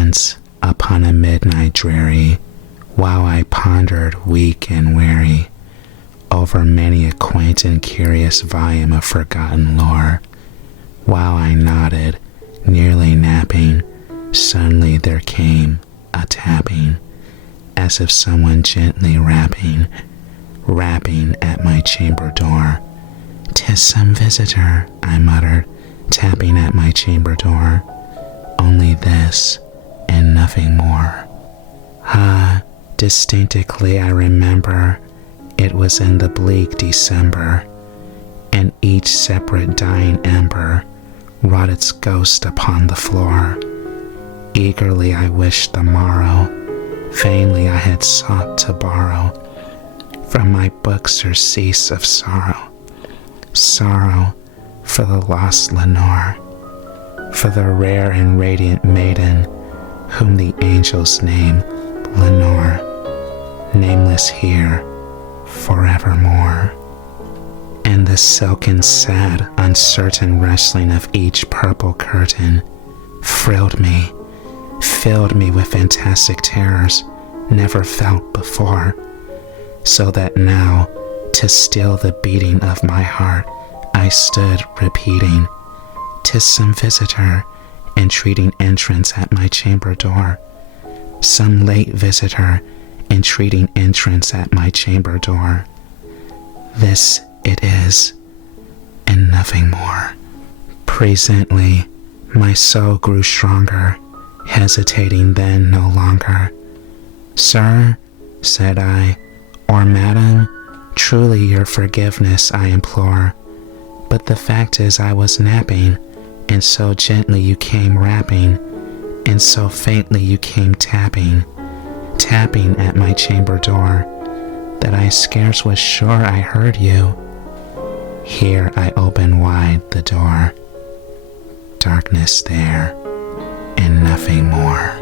Once, upon a midnight dreary, while I pondered weak and weary over many a quaint and curious volume of forgotten lore, while I nodded, nearly napping, suddenly there came a tapping, as if someone gently rapping at my chamber door. "'Tis some visitor," I muttered, tapping at my chamber door. "Only this, and nothing more." Distinctly I remember it was in the bleak December, and each separate dying ember wrought its ghost upon the floor. Eagerly I wished the morrow, vainly I had sought to borrow from my book surcease of sorrow, sorrow for the lost Lenore, for the rare and radiant maiden whom the angels name Lenore, nameless here forevermore. And the silken, sad, uncertain rustling of each purple curtain filled me with fantastic terrors never felt before, so that now, to still the beating of my heart, I stood repeating, "'Tis some visitor, entreating entrance at my chamber door. Some late visitor, entreating entrance at my chamber door. This it is, and nothing more." Presently, my soul grew stronger, hesitating then no longer. "Sir," said I, "or madam, truly your forgiveness I implore, but the fact is I was napping, and so gently you came rapping, and so faintly you came tapping at my chamber door, that I scarce was sure I heard you." Here I opened wide the door. Darkness there, and nothing more.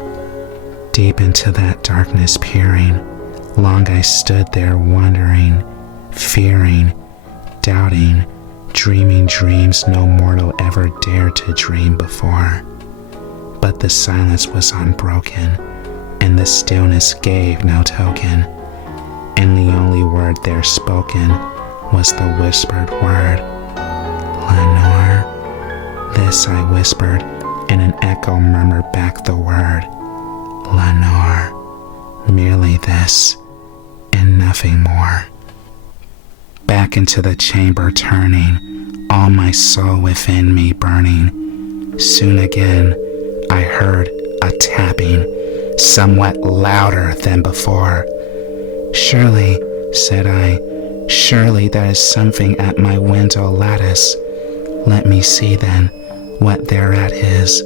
Deep into that darkness peering, long I stood there wondering, fearing, doubting, dreaming dreams no mortal ever dared to dream before. But the silence was unbroken, and the stillness gave no token, and the only word there spoken was the whispered word, "Lenore." This I whispered, and an echo murmured back the word, "Lenore." Merely this, and nothing more. Back into the chamber turning, all my soul within me burning, soon again I heard a tapping, somewhat louder than before. "Surely," said I, "surely there is something at my window lattice. Let me see then what thereat is,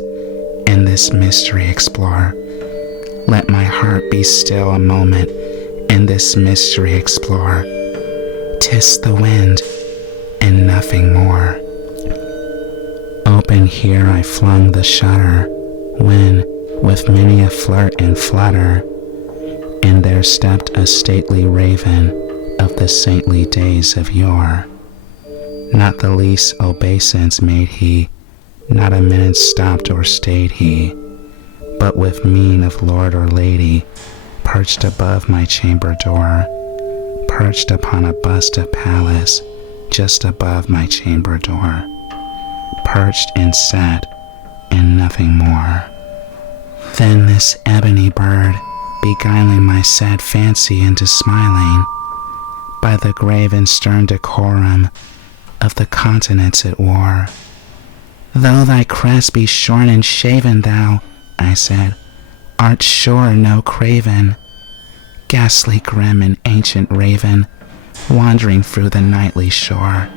and this mystery explore. Let my heart be still a moment, and this mystery explore. 'Tis the wind, and nothing more." Open here I flung the shutter, when, with many a flirt and flutter, in there stepped a stately raven of the saintly days of yore. Not the least obeisance made he, not a minute stopped or stayed he, but with mien of lord or lady, perched above my chamber door, perched upon a bust of Pallas, just above my chamber door, perched and sat, and nothing more. Then this ebony bird, beguiling my sad fancy into smiling, by the grave and stern decorum of the countenance it wore. "Though thy crest be shorn and shaven, thou," I said, "art sure no craven, ghastly grim and ancient raven, wandering through the nightly shore.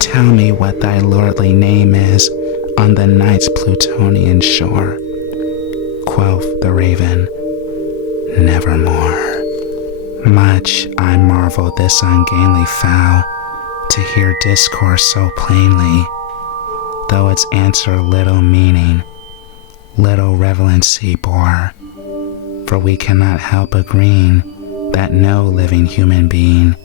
Tell me what thy lordly name is on the night's Plutonian shore." Quoth the raven, "Nevermore." Much I marvel this ungainly fowl to hear discourse so plainly, though its answer little meaning, little relevancy bore. For we cannot help agreeing that no living human being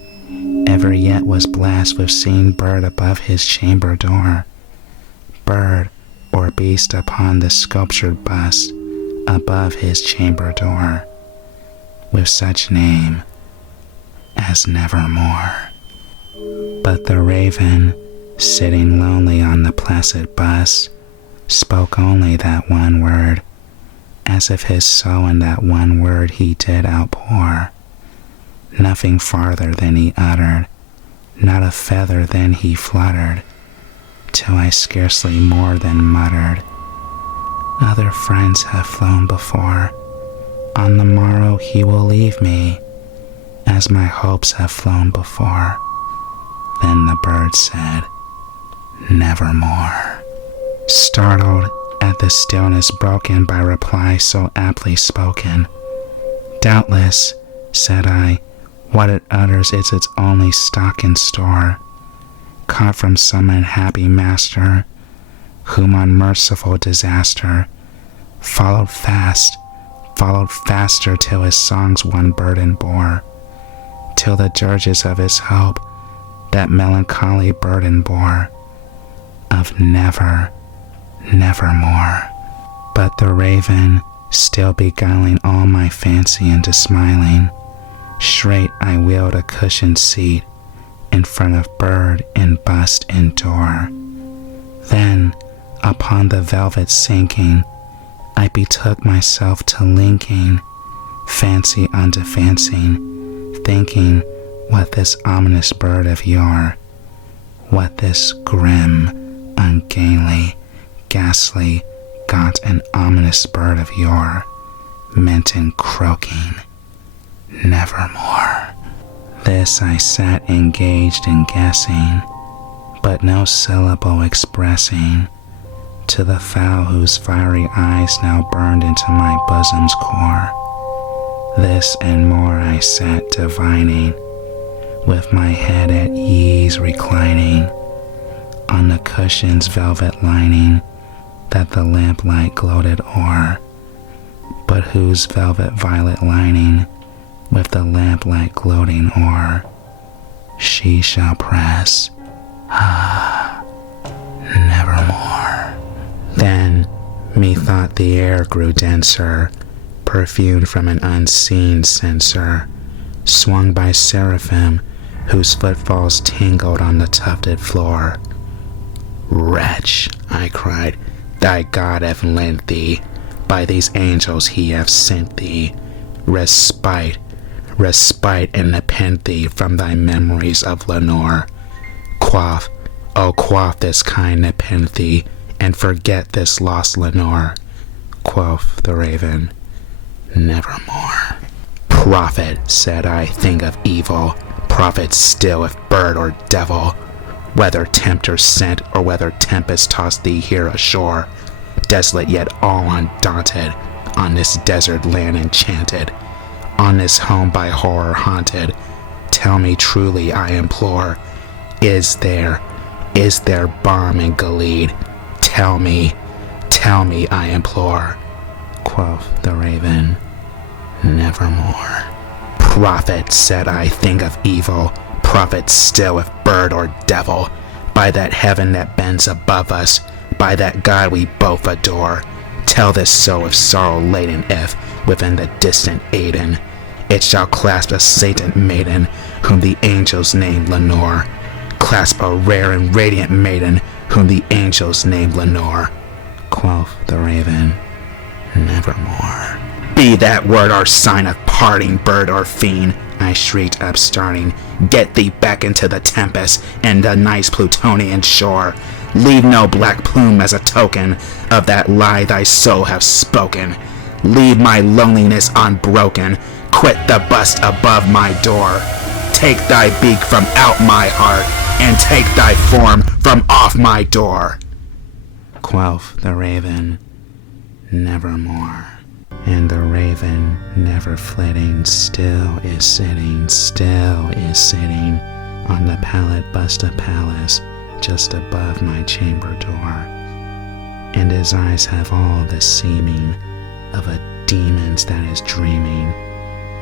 ever yet was blessed with seeing bird above his chamber door, bird or beast upon the sculptured bust above his chamber door, with such name as Nevermore. But the raven, sitting lonely on the placid bus, spoke only that one word, as if his soul in that one word he did outpour. Nothing farther than he uttered, not a feather than he fluttered, till I scarcely more than muttered, other friends have flown before, on the morrow he will leave me, as my hopes have flown before. Then the bird said, Nevermore. Startled at the stillness broken by reply so aptly spoken, doubtless, said I, what it utters is its only stock and store, caught from some unhappy master, whom unmerciful disaster followed faster till his songs one burden bore, till the dirges of his hope that melancholy burden bore, of nevermore. But the raven, still beguiling all my fancy into smiling, straight I wheeled a cushioned seat in front of bird and bust and door. Then, upon the velvet sinking, I betook myself to linking fancy unto fancying, thinking what this ominous bird of yore, what this grim, ungainly, ghastly, gaunt and ominous bird of yore meant in croaking, Nevermore. This I sat engaged in guessing, but no syllable expressing, to the fowl whose fiery eyes now burned into my bosom's core. This and more I sat divining, with my head at ease reclining, on the cushion's velvet lining that the lamplight gloated o'er, but whose velvet violet lining, with the lamplight gloating o'er, she shall press, nevermore. Then, methought the air grew denser, perfumed from an unseen censer, swung by seraphim whose footfalls tingled on the tufted floor. Wretch, I cried, thy God hath lent thee, by these angels he hath sent thee, respite and nepenthe from thy memories of Lenore. Quaff, oh quaff this kind nepenthe, and forget this lost Lenore. Quoth the raven, Nevermore. Prophet, said I, thing of evil, prophet still if bird or devil, whether tempter sent or whether tempest tossed thee here ashore, desolate yet all undaunted, on this desert land enchanted, on this home by horror haunted, tell me truly I implore, is there balm in Gilead? Tell me I implore. Quoth the raven, Nevermore. Prophet, said I, thing of evil, prophet still if bird or devil, by that heaven that bends above us, by that God we both adore, tell this soul of sorrow laden if, within the distant Aidenn, it shall clasp a satent maiden, whom the angels name Lenore, clasp a rare and radiant maiden, whom the angels name Lenore. Quoth the raven, Nevermore. Be that word our sign of parting, bird or fiend, I shrieked upstarting, get thee back into the tempest and the nice Plutonian shore. Leave no black plume as a token of that lie thy soul hath spoken. Leave my loneliness unbroken, quit the bust above my door. Take thy beak from out my heart, and take thy form from off my door. Quoth the raven, Nevermore. And the raven, never flitting, still is sitting on the pallid bust of Pallas, just above my chamber door. And his eyes have all the seeming of a demon's that is dreaming,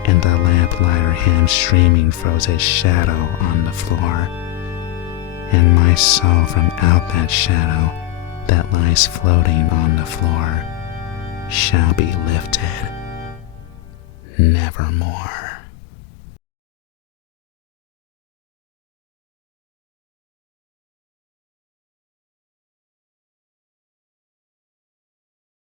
and the lamplighter him streaming throws his shadow on the floor. And my soul from out that shadow that lies floating on the floor shall be lifted nevermore.